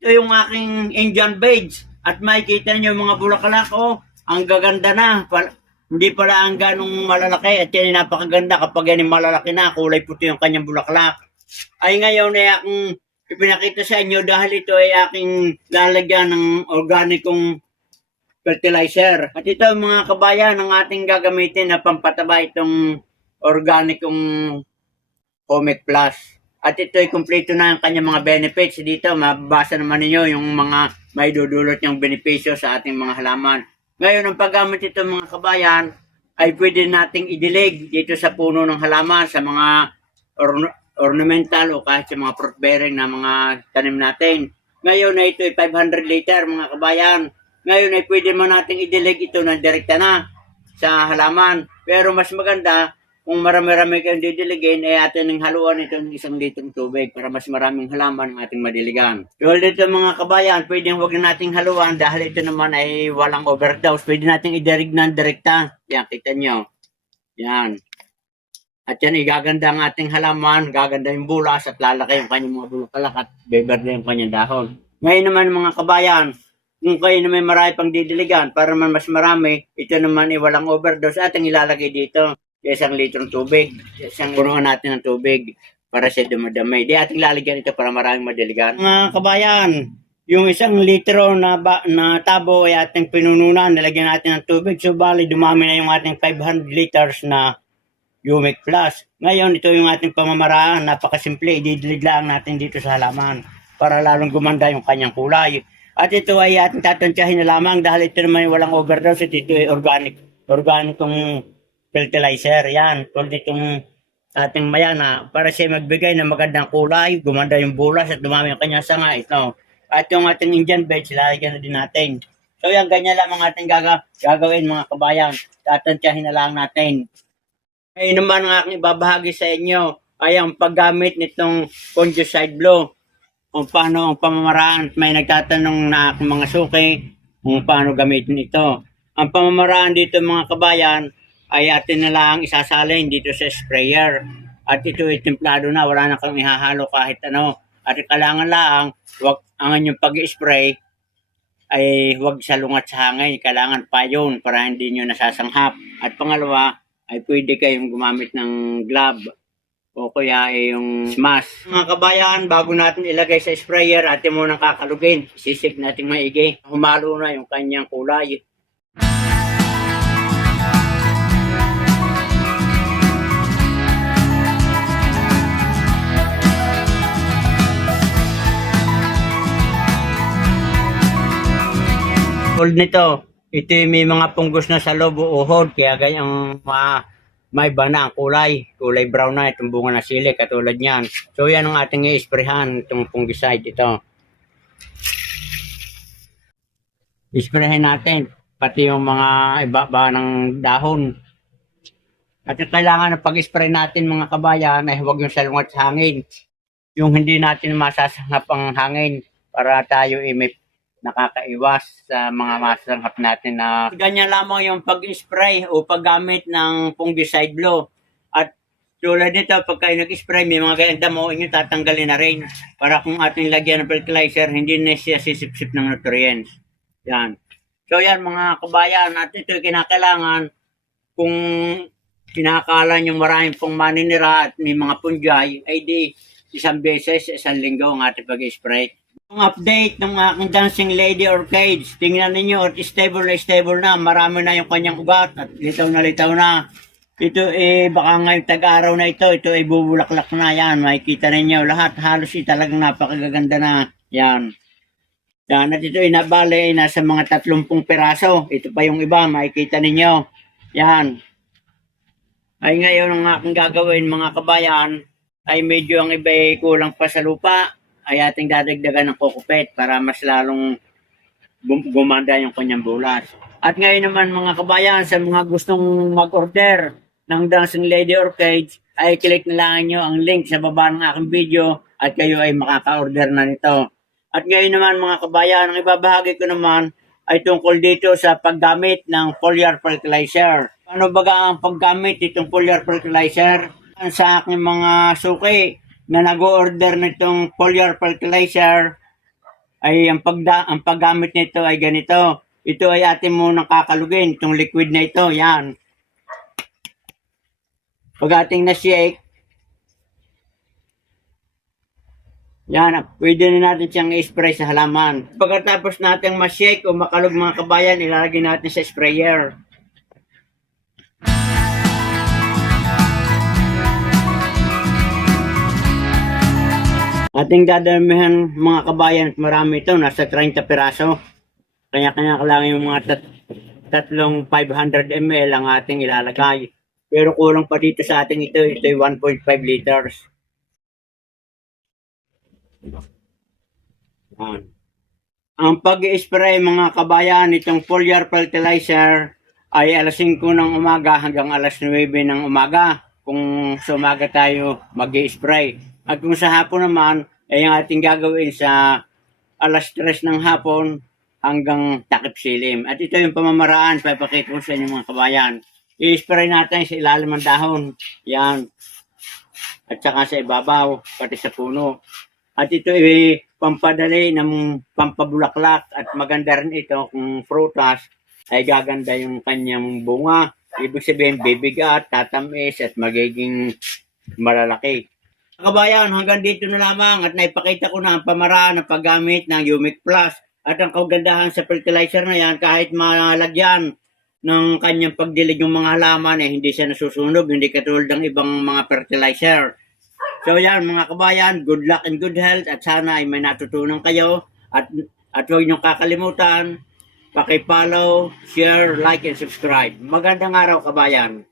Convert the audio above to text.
Ito yung aking Indian beige. At makikita niyo yung mga bulaklak, oh, ang gaganda na. Hindi pala ang ganong malalaki. At yan yung napakaganda kapag yan yung malalaki na. Kulay puti yung kanyang bulaklak. Ay ngayon ay aking ipinakita sa inyo dahil ito ay aking lalagyan ng organikong fertilizer. At ito mga kabayan, ang ating gagamitin na pampataba itong organikong Comic Plus. At ito ay kumpleto na ang kanyang mga benefits. Dito, mababasa naman ninyo yung mga may dudulot niyang benepisyo sa ating mga halaman. Ngayon, ang paggamit ito mga kabayan, ay pwede nating idilig dito sa puno ng halaman, sa mga ornamental o kahit sa mga fruit bearing na mga tanim natin. Ngayon na ito ay 500 liter mga kabayan. Ngayon ay pwede mo nating idilig ito ng direkta na sa halaman. Pero mas maganda, kung marami-rami kayong didiligin, ay atin ng haluan ito ng 1 litrong tubig para mas maraming halaman ang ating madiligan. Tulad dito mga kabayan, pwedeng huwag na nating haluan dahil ito naman ay walang overdose. Pwede nating idirig ng direkta. Yan, kita nyo. Yan. At yan, igaganda ang ating halaman, gaganda yung bulas at lalaki yung kanyang mga bulaklak at beberde yung kanyang dahon. Ngayon naman mga kabayan, kung kayo naman marami pang didiligan, para man mas marami, ito naman ay walang overdose, ating ilalagay dito. 1 litrong tubig, isang punuan natin ng tubig para siya dumadamay. Di ating lalagyan ito para maraming madiligan. Mga kabayan, yung 1 litro na tabo ay ating pinununan, nilagyan natin ng tubig. So bali, dumami na yung ating 500 liters na Humic Plus. Ngayon, ito yung ating pamamaraan. Napakasimple, ididilig lang natin dito sa halaman para lalong gumanda yung kanyang kulay. At ito ay ating tatansyahin na lamang dahil ito naman walang overdose at ito ay organikong fertilizer. Yan, tulad itong ating mayana para siya magbigay ng magandang kulay, gumanda yung bulas at dumami yung kanyang sanga. Ito. At yung ating Indian beige, lalagyan na din natin. So yan, ganyan lang ang ating gagawin mga kabayan. Tatansyahin na lang natin. Ngayon naman ang aking ibabahagi sa inyo ay ang paggamit nitong fungicide blue. Kung paano ang pamamaraan. May nagtatanong na aking mga suki kung paano gamitin ito. Ang pamamaraan dito mga kabayan ay atin na lang isasalin dito sa sprayer. At ito ay templado na, wala na kang ihahalo kahit ano. At kailangan lang, wag ang inyong pag-spray ay huwag salungat sa hangin. Kailangan pa yun para hindi nyo nasasanghap. At pangalawa, ay pwede kayong gumamit ng glove o kaya ay yung smash. Mga kabayan, bago natin ilagay sa sprayer, atin munang kakalugin. Sisip natin maigi. Humalo na yung kanyang kulay. Tulad nito, ito may mga punggos na sa loob o uhod, kaya ganyang may bana ang kulay brown na itong bunga na sili, katulad niyan. So yan ang ating i-sprayhan, itong fungicide ito. I-sprayhan natin, pati yung mga ibaba ng dahon. At kailangan ng pag-spray natin mga kabayan ay huwag yung salungat sa hangin. Yung hindi natin masasanghap ang hangin para tayo may nakakaiwas sa mga masasanghap natin na ganyan lamang yung pag-spray o paggamit ng fungicide blue. At tulad nito, pag kayo nag-spray, may mga ganyan damo, inyo tatanggalin na rin para kung ating lagyan ng fertilizer, hindi na siya sisip-sip ng nutrients. Yan. So yan mga kabayan, at ito kinakailangan kung kinakalan yung maraming pong maninira at may mga punjay, ay di 1 beses, 1 linggo ang ating pag-spray. Ang update ng aking Dancing Lady Orchids, tingnan ninyo at stable na, marami na yung kanyang ugat at litaw na. Ito baka ngayong tag-araw na ito ay bubulaklak na yan, makikita ninyo lahat, halos talagang napakaganda na yan. Yan, at ito ay nabali, nasa mga 30 peraso, ito pa yung iba, makikita ninyo, yan. Ay ngayon ang aking gagawin mga kabayan, ay medyo ang iba ay kulang pa sa lupa, ay ating dadagdagan ng kokopet para mas lalong gumanda yung kanyang bulas. At ngayon naman mga kabayan, sa mga gustong mag-order ng Dancing Lady Orchids, ay click na lang nyo ang link sa baba ng aking video at kayo ay makaka-order na nito. At ngayon naman mga kabayan, ang ibabahagi ko naman ay tungkol dito sa paggamit ng foliar fertilizer. Ano baga ang paggamit itong foliar fertilizer? Sa aking mga suki na nag-order nitong foliar fertilizer, ay ang paggamit nito ay ganito. Ito ay atin munang kakalugin, itong liquid na ito, yan. Pag ating na-shake, yan, pwede na natin siyang i-spray sa halaman. Pagkatapos natin ma-shake o makalog mga kabayan, ilalagay natin sa sprayer. Ating dadamihan mga kabayan at marami ito, nasa 30 piraso. Kanya-kanya lang yung mga tatlong 500 ml ang ating ilalagay. Pero kulang pa dito sa ating ito ay 1.5 liters. Yan. Ang pag-i-spray mga kabayan itong foliar fertilizer ay alas 5 ng umaga hanggang alas 9 ng umaga kung sa umaga tayo mag-i-spray. At kung sa hapon naman ay ang ating gagawin sa alas 3 ng hapon hanggang takip silim. At ito yung pamamaraan, papakita ko sa inyo mga kabayan. I-spray natin sa ilalim ng dahon. Yan. At saka sa ibabaw, pati sa puno. At ito ay pampadali ng pampabulaklak at maganda rin ito kung prutas ay gaganda yung kanyang bunga. Ibig sabihin, bibigat, tatamis at magiging malalaki. Kabayan, hanggang dito na lamang at naipakita ko na ang pamaraan ng paggamit ng Humic Plus. At ang kagandahan sa fertilizer na yan, kahit malagyan ng kanyang pagdilig yung mga halaman, hindi siya nasusunog, hindi katulad ng ibang mga fertilizer. So yan mga kabayan, good luck and good health at sana ay may natutunan kayo at huwag niyong kakalimutan, paki-follow, share, like, and subscribe. Magandang araw kabayan!